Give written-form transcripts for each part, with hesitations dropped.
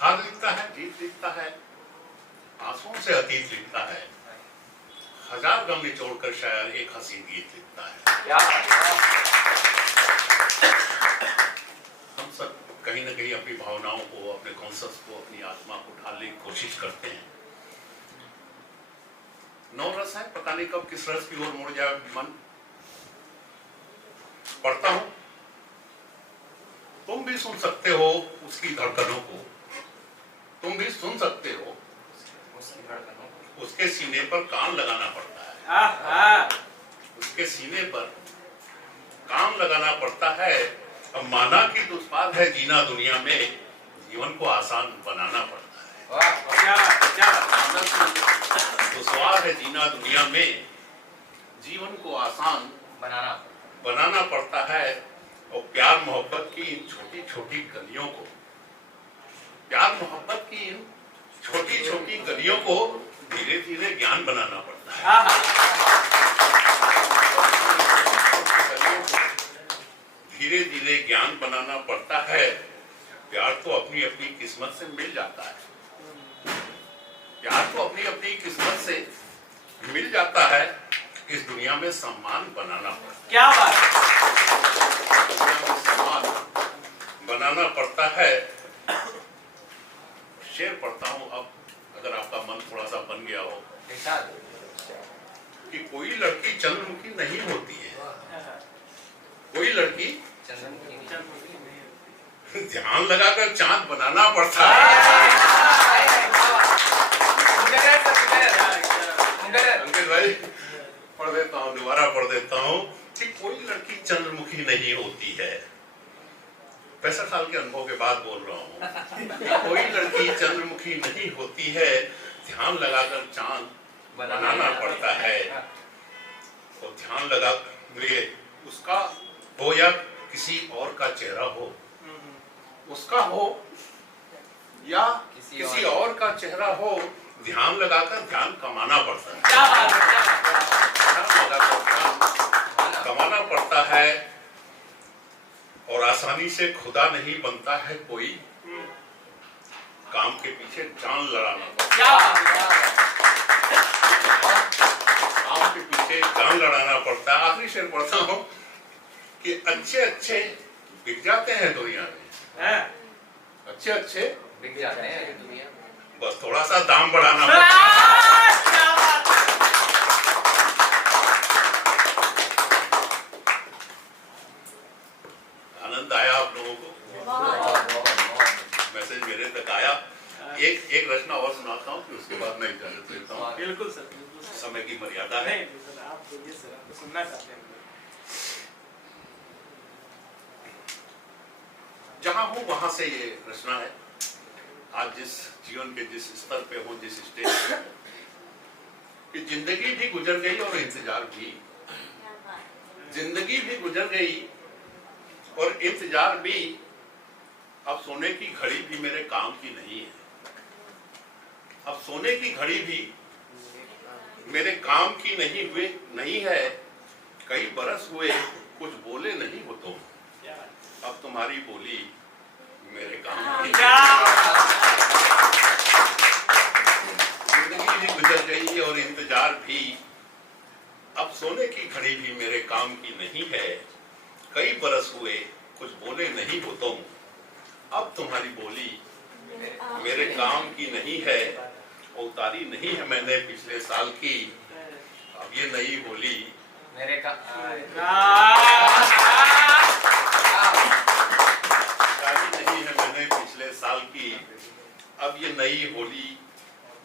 हार लिखता है, जीत लिखता है, आंसुओं से अतीत लिखता है, हजार गम निचोड़कर शायर एक हसीन गीत लिखता है। हम सब कहीं ना कहीं अपनी भावनाओं को, अपने कॉन्सेप्ट्स को, अपनी आत्मा को ढालने की कोशिश करते हैं। 9 रस है, पता नहीं कब किस रस की ओर मुड़ जाए मन। पढ़ता हूं, तुम भी सुन सकते हो उसकी धड़कनों को, तुम भी सुन सकते हो उसकी धड़कनों को। उसके सीने पर कान लगाना पड़ता है, उसके सीने पर काम लगाना पड़ता है। अब माना कि दुश्वार है जीना दुनिया में, जीवन को आसान बनाना पड़ता है। दुश्वार है जीना दुनिया में, जीवन को आसान बनाना पड़ता है। और प्यार मोहब्बत की इन छोटी छोटी गलियों को, प्यार मोहब्बत की इन छोटी छोटी गलियों को धीरे धीरे ज्ञान बनाना पड़ता है। धीरे धीरे ज्ञान बनाना पड़ता है। प्यार तो अपनी अपनी किस्मत से मिल जाता है, प्यार तो अपनी अपनी किस्मत से मिल जाता है। इस दुनिया में सम्मान बनाना पड़ता है। क्या बात है? दुनिया में सम्मान बनाना पड़ता है। शेर पढ़ता हूं अब, अगर आपका मन थोड़ा सा बन गया हो, कि कोई लड़की चंद्रमुखी नहीं होती है, कोई लड़की ध्यान लगाकर चांद बनाना पड़ता है। अंकित भाई पढ़ देता हूँ, दोबारा पढ़ देता हूँ कि कोई लड़की चंद्रमुखी नहीं होती है। 65 साल के अनुभव के बाद बोल रहा हूँ। कोई लड़की चंद्रमुखी नहीं होती है, ध्यान लगाकर चांद बनाना पड़ता है। तो ध्यान लगा लिए उसका हो या किसी और का चेहरा हो, उसका हो या किसी और का चेहरा हो, ध्यान लगाकर ध्यान कमाना पड़ता है। ध्यान लगाकर ध्यान कमाना पड़ता है। और आसानी से खुदा नहीं बनता है कोई, काम के पीछे जान लड़ाना पड़ता है। काम के पीछे जान लड़ाना पड़ता है। आखिरी शेर पढ़ता हूँ कि अच्छे अच्छे बिक जाते हैं दुनिया में, अच्छे अच्छे बिक जाते हैं दुनिया में, बस थोड़ा सा दाम बढ़ाना पड़ता है। आनंद आया आप लोगों को? मैसेज मेरे तक आया। एक रचना और सुनाता हूँ, उसके बाद मैं इजाजत लेता हूँ। बिल्कुल सर, समय की मर्यादा है। आप बोलिए सर, आप सुनना चाहते हैं। जहां हूं वहां से ये रचना है। आज जिस जीवन के जिस स्तर पे हो, जिस स्टेज पे हो, कि जिंदगी भी गुजर गई और इंतजार भी, जिंदगी भी गुजर गई और इंतजार भी। अब सोने की घड़ी भी मेरे काम की नहीं है, अब सोने की घड़ी भी मेरे काम की नहीं है। कई बरस हुए कुछ बोले नहीं हो तुम, अब तुम्हारी बोली मेरे काम की। जिंदगी भी गुजर गई और इंतजार भी, अब सोने की घड़ी भी मेरे काम की नहीं है। कई बरस हुए कुछ बोले नहीं हो तुम, अब तुम्हारी बोली मेरे काम की नहीं है। उतारी नहीं है मैंने पिछले साल की, अब ये नई बोली मेरे का नहीं है मैंने पिछले साल की, अब ये नई होली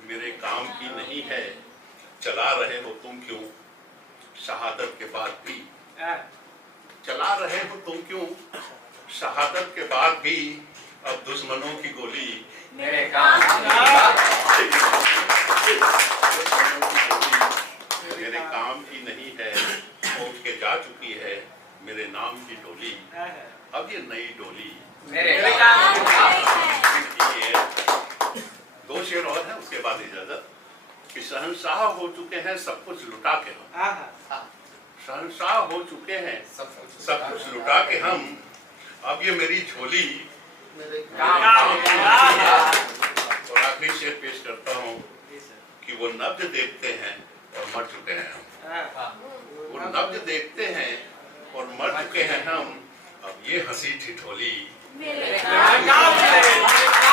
मेरे काम की नहीं है। चला रहे हो तुम क्यों शहादत के बाद भी, चला रहे हो तुम क्यों शहादत के बाद भी, अब दुश्मनों की गोली मेरे काम मेरे काम की नहीं है। पहुंच के जा चुकी है मेरे नाम की डोली, अब ये नई डोली मेरे काम की है। 2 शेर और है, उसके बाद इजाजत। कि शहंशाह हो चुके हैं सब कुछ लुटा के हम, शहंशाह हो चुके हैं सब कुछ लुटा के हम, अब ये मेरी झोली काम नब्ज देखते हैं और मर चुके हैं हम। हाँ। वो नब्ज देखते हैं और मर चुके हैं हम। अब ये हंसी ठिठोली मेरे काम से